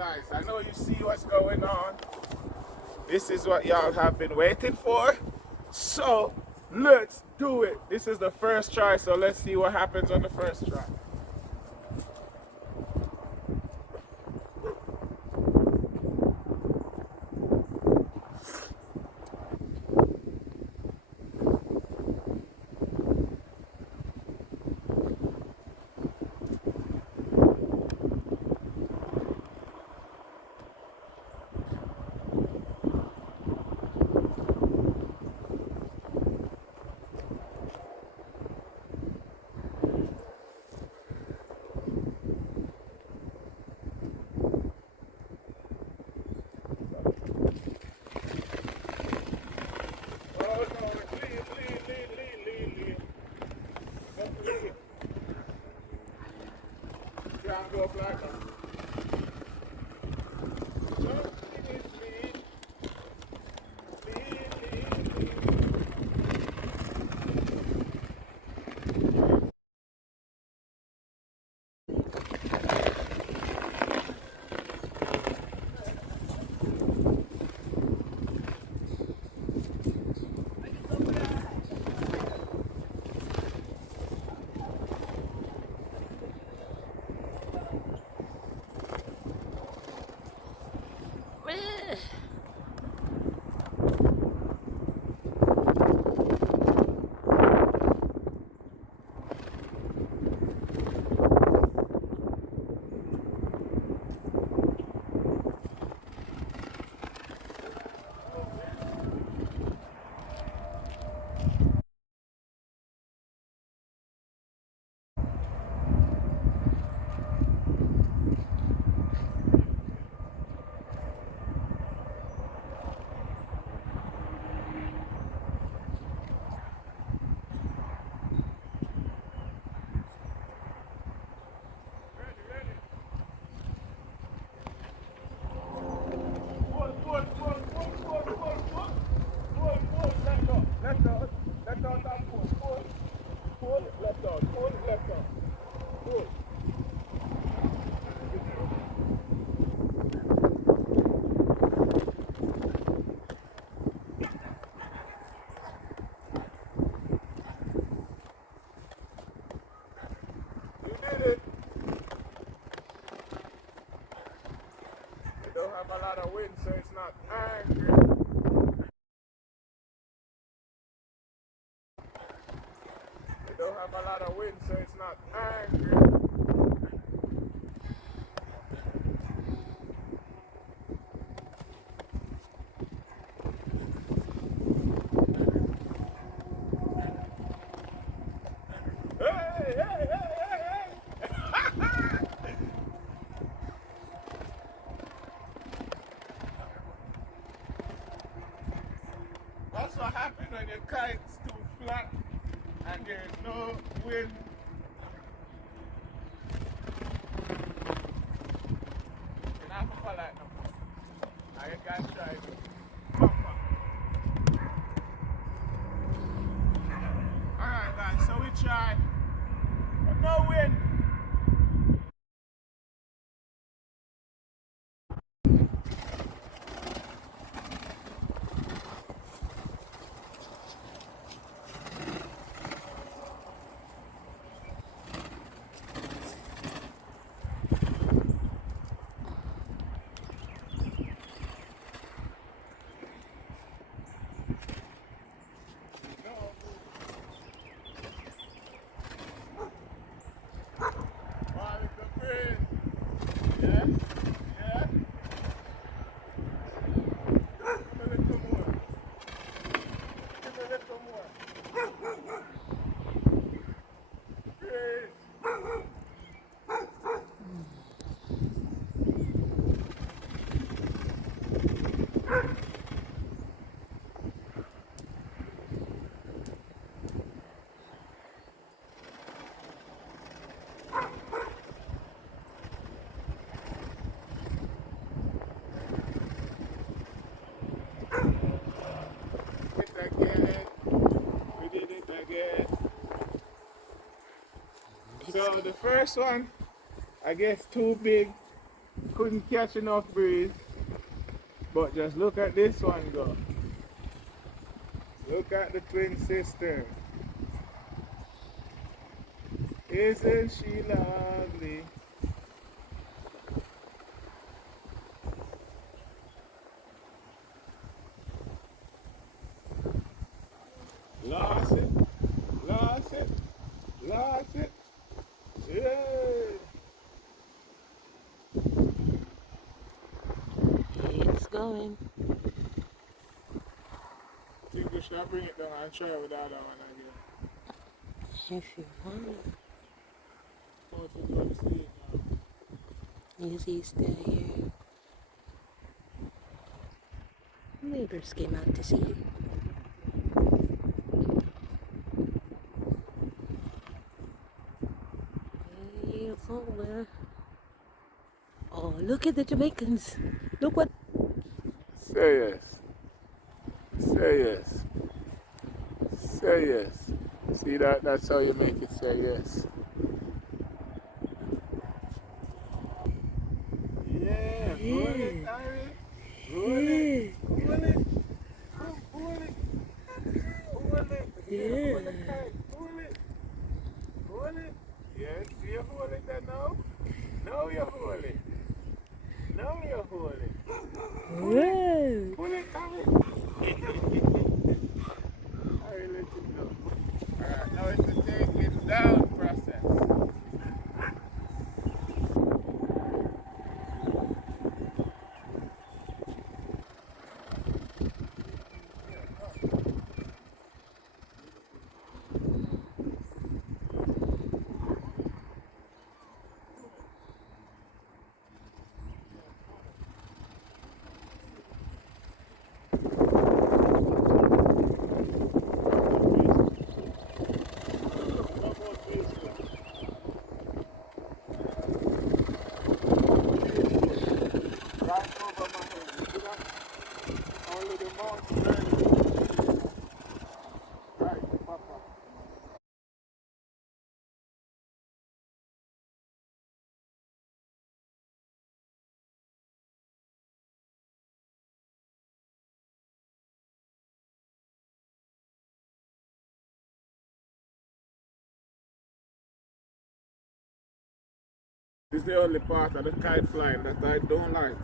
guys, I know you see what's going on. This is what y'all have been waiting for. So let's do it. This is the first try, so let's see what happens on the first try. Oh no, lean. Don't lean. Can't go up like that. Something is lean. You did it. You don't have a lot of wind, so it's not angry. You don't have a lot of wind, so it's not angry. Hey! That's what happens when your kite's too flat and there's no wind. You don't have to fall like no more. Now you can try it. Alright guys, so we try. But no wind. So the first one, I guess too big, Couldn't catch enough breeze. But just look at this one go. Look at the twin sister. Isn't she lovely? Lost it. Lost it. Lost it. Yeah. It's going. Think we should bring it down and try without that one again. If you want it. Oh, if you don't see it now. Is he still here? Neighbors came out to see you. Hey, somewhere. Oh, look at the Jamaicans. Look what. Say yes. Say yes. Say yes. See that? That's how you make it say yes. Yeah, roll it, Yeah. Iris. Roll it. Yeah. Pull it. Pull it. Pull it. Yeah, hold the Yeah. kite. Pull it. Hold it. Yes, you hold it there now. Now you hold it. Now you hold it. Pull it. Whoa. Pull it, Iris. I will let you know. Alright, now it's the take it down process. Right over my head. You see that? Only the mountain burning. Right, Papa. This is the only part of the kite flying that I don't like.